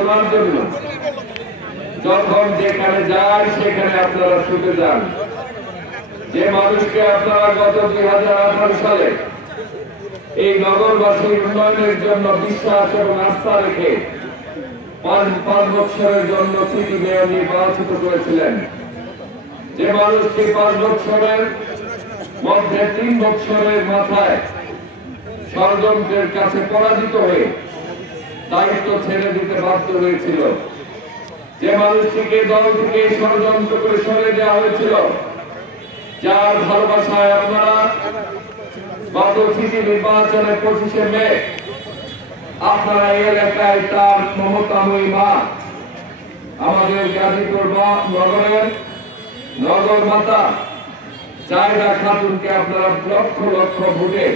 শোনার জন্য। যখন যেখানে যায় সেখানে আপনারা ছুটে যান। যে মানুষকে আপনারা গত 2018 সালে এই নগরবাসীর উন্নয়নের জন্য বিশ্বাস এবং আস্থা রেখে 5 বছরের জন্য সিটি মেয়র নির্বাচিত করেছিলেন, যে মানুষটি 5 বছরের মধ্যে 3 বছরের মাথায় ষড়যন্ত্রের কাছে পরাজিত হয়ে দায়িত্ব ছেড়ে দিতে বাধ্য হয়েছিল, যে মানুষটিকে দল থেকে ষড়যন্ত্র করে সরে দেওয়া হয়েছিল, যার ভালোবাসায় আপনারা গত সিটি নির্বাচনে 25শে মে আপনারা এই এলাকায় তার মমতাময়ী মা আমাদের গাজীপুর নগরের নগর মাতা জায়গা খাতুনকে আপনারা লক্ষ লক্ষ ভোটে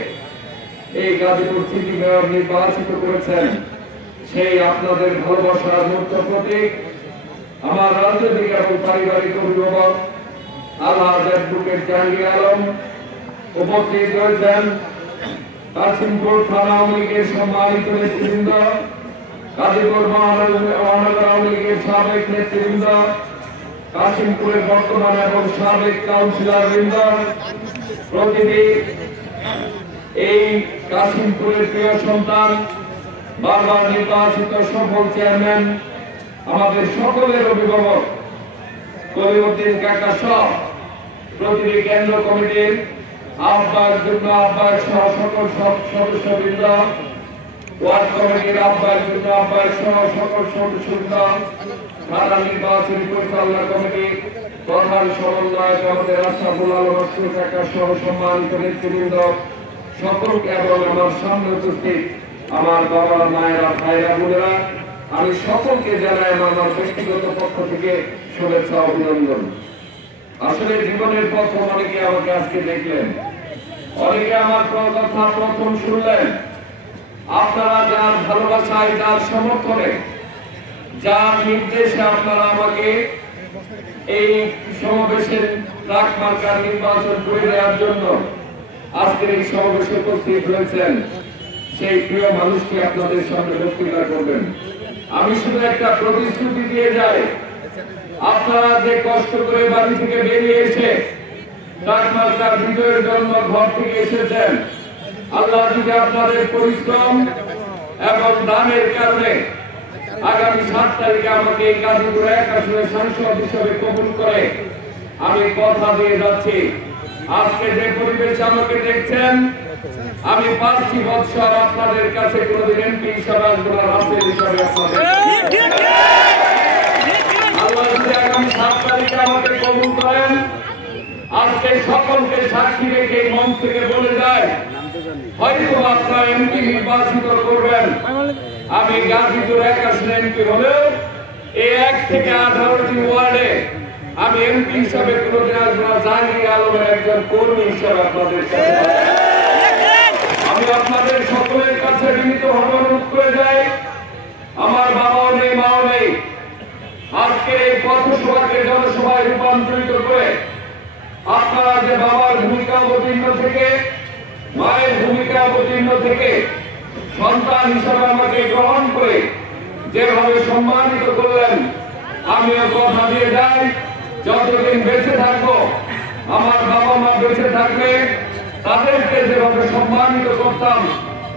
এই গাজীপুর সিটি মেয়র নির্বাচিত করেছেন। সেই আপনাদের ভালোবাসার মূর্ত প্রতীক আমার রাজনৈতিক এবং পারিবারিক অভিভাবক আলহাজ অ্যাডভোকেট জাহাঙ্গীর আলম উপস্থিত রয়েছেন। কাশিমপুর থানা আওয়ামী লীগের সম্মানিত নেতৃবৃন্দ, গাজীপুর মহানগর আওয়ামী লীগের সাবেক নেতৃবৃন্দ, কাশিমপুরের বর্তমান এবং সাবেক কাউন্সিলর বৃন্দ, প্রতিটি এই কাশিমপুরের প্রিয় সন্তান, বারবার নির্বাচিত সফল চেয়ারম্যান, আমাদের সকলের অভিভাবক কলিউদ্দিন কাকা সহ প্রতিটি কেন্দ্র কমিটির আহ্বায়ক, যুগ্ম আহ্বায়ক সহ সকল সদস্যবৃন্দ, ওয়ার্ড কমিটির আহ্বায়ক, যুগ্ম আহ্বায়ক সহ সকল সদস্যবৃন্দ, থানা নির্বাচনী পরিচালনা কমিটি প্রধান সমন্বয়ক আমাদের আশরাফুল আলম কাকা সহ সম্মানিত নেতৃবৃন্দ সকলকে এবং আমার সামনে উপস্থিত আমার বাবা, মায়েরা, ভাইরা, বোনেরা, আমি সকলকে জানাই আমার ব্যক্তিগত পক্ষ থেকে শুভেচ্ছা অভিনন্দন। আসলে জীবনের প্রথম অনেকে আমাকে আজকে দেখলেন, অনেকে আমার কথা প্রথম শুনলেন। আপনারা যার ভালোবাসায়, যার সমর্থনে, যার নির্দেশে আপনারা আমাকে এই সমাবেশের ট্রাক মার্কার নির্বাচন করে দেওয়ার জন্য আজকের এই সমাবেশে উপস্থিত হয়েছেন, সেই প্রিয় মানুষকে আপনাদের সামনে বক্তৃতা করবেন। আমি শুধু একটা প্রতিশ্রুতি দিয়ে যাই, আপনারা যে কষ্ট করে বাড়ি থেকে বেরিয়ে এসে ট্রাক মার্কার বিজয়ের জন্য ঘর থেকে এসেছেন, আল্লাহ যদি আপনাদের পরিশ্রম এবং দানের কারণে আগামী 7 তারিখে আমাকে এই গাজীপুর 1 আসনের সাংসদ হিসেবে কবুল করে, আমি কথা দিয়ে যাচ্ছি, আজকে যে পরিবেশ আমাকে দেখছেন, আমি 5টি বছর আপনাদের কাছে কোনদিন এমপি হিসাবে আসবো না, রাসেল হিসাবে আপনাদের আল্লাহ যদি আগামী 7 তারিখে আমাকে কবুল করেন, আজকে সকলকে সাক্ষী রেখে মন থেকে বলে যায়, হয়তো আপনারা এমপি নির্বাচিত করবেন, আমি গাজীপুর 1 আসনে এমপি হলেও এই 1 থেকে 18টি ওয়ার্ডে আমি এমপি হিসাবে কোনদিন আসবো না, জাহাঙ্গীর আলমের একজন কর্মী হিসাবে আপনাদের কাছে আমি আপনাদের সকলের কাছে বিনীতভাবে অনুরোধ করে যাই, আমার বাবাও নেই, মাও নেই, আজকের এই পথসভাকে জনসভায় রূপান্তরিত করে আপনারা যে বাবার ভূমিকা অবতীর্ণ থেকে, মায়ের ভূমিকা অবতীর্ণ থেকে সন্তান হিসাবে আমাকে গ্রহণ করে যেভাবে সম্মানিত করলেন, আমিও কথা দিয়ে যাই, যতদিন বেঁচে থাকবো, আমার বাবা মা বেঁচে থাকবে, তাদেরকে যেভাবে সম্মানিত করতাম,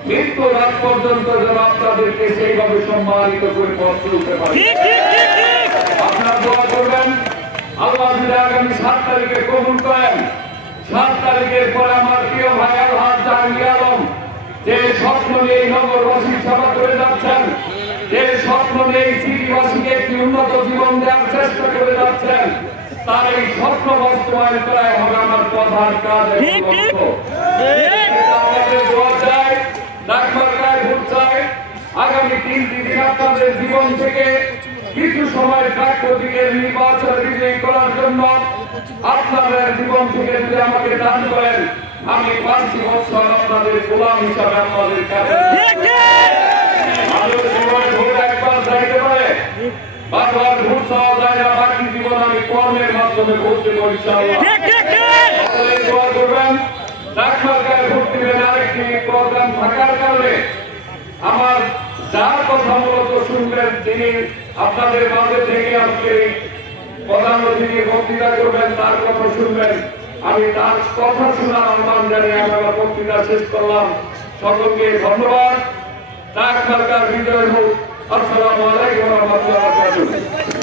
মৃত্যু রাত পর্যন্ত যেন আপনাদেরকে সেইভাবে সম্মানিত করে পথ চলতে পারি। আপনারা দোয়া করবেন, আল্লাহ যদি আগামী 7 তারিখে কবুল করেন, 7 তারিখের পরে আমার প্রিয় ভাই আলহাজ জাহাঙ্গীর আলম যে স্বপ্ন নিয়ে নগরবাসীর সেবা করে যাচ্ছেন, যে স্বপ্ন নিয়ে সিটিবাসীকে একটি উন্নত জীবন দেওয়ার চেষ্টা করে যাচ্ছেন, তার এই স্বপ্ন বাস্তবায়ন করাই হবে আমার প্রধান কাজ। আগামী 3টি দিন আপনাদের জীবন থেকে কিছু সময় প্রাকৃতিকের নির্বাচন বিজয়ী করার জন্য আপনাদের জীবন থেকে যদি আমাকে দান করেন, আমি 5টি বছর আপনাদের গোলাম হিসাবে আপনাদের কাছে একবার যাইতে পারে, বারবার ভোট চাওয়া যায় না, বাকি জীবন আমি কর্মের মাধ্যমে করতে পারি। দোয়া করবেন, ডাক্তার ভোট দিবেন। আরেকটি প্রোগ্রাম থাকার কারণে আমার যার কথা মূলত শুনবেন তিনি আপনাদের মাঝে থেকে আজকে প্রধান অতিথি বক্তৃতা করবেন, তার কথা শুনবেন। আমি তার কথা শোনার আহ্বান জানিয়ে আমার বক্তৃতা শেষ করলাম। সকলকে ধন্যবাদ। ডাক মার্কার বিজয় হোক। আসসালামু আলাইকুম ওয়া রাহমাতুল্লাহি ওয়া বারাকাতুহু।